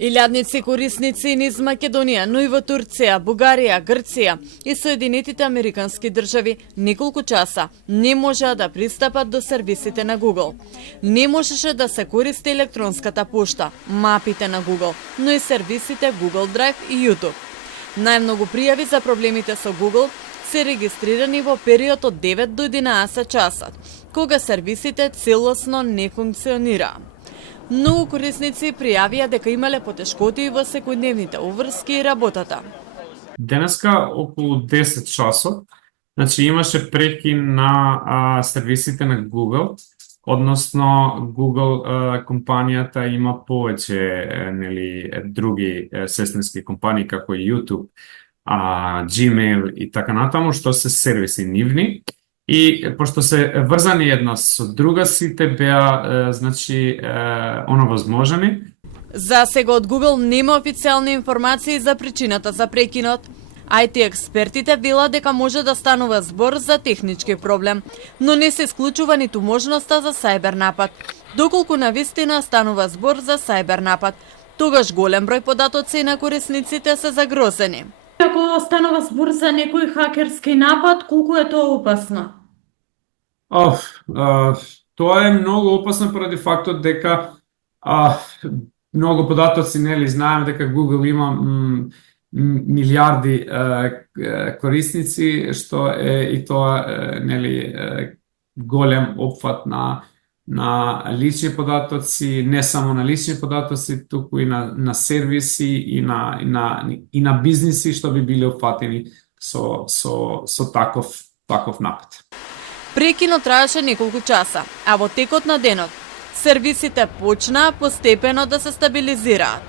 Илјадници корисници низ Македонија, но и во Турција, Бугарија, Грција и Соединетите Американски држави неколку часа не можеа да пристапат до сервисите на Google. Не можеше да се користи електронската пошта, мапите на Google, но и сервисите Google Drive и YouTube. Најмногу пријави за проблемите со Google се регистрирани во период од 9 до 11 часот, кога сервисите целосно не функционираа. Многу корисници пријавија дека имале потешкоти во секојдневните обврски и работата. Денеска околу 10 часот, имаше прекин на сервисите на Google, односно Google компанијата има повеќе други сестрински компании како и YouTube, Gmail и така натаму, што се сервиси нивни. И пошто се врзани една со друга, сите беа онавозможени. За сега од Google нема официјални информации за причината за прекинот. IT експертите велат дека може да станува збор за технички проблем, но не се исклучува ниту можноста за сајбер напад. Доколку навистина станува збор за сајбер напад, тогаш голем број податоци на корисниците се загрозени. Ако станува збор за некој хакерски напад, колку е тоа опасно? Тоа е многу опасно поради фактот дека многу податоци, знаеме дека Google има милиарди корисници, што е и тоа голем опфат на лични податоци, не само на лични податоци, туку и на сервиси и на бизниси што би биле опфатени со таков напад. Прекинот траеше неколку часа, а во текот на денот сервисите почнаа постепено да се стабилизираат.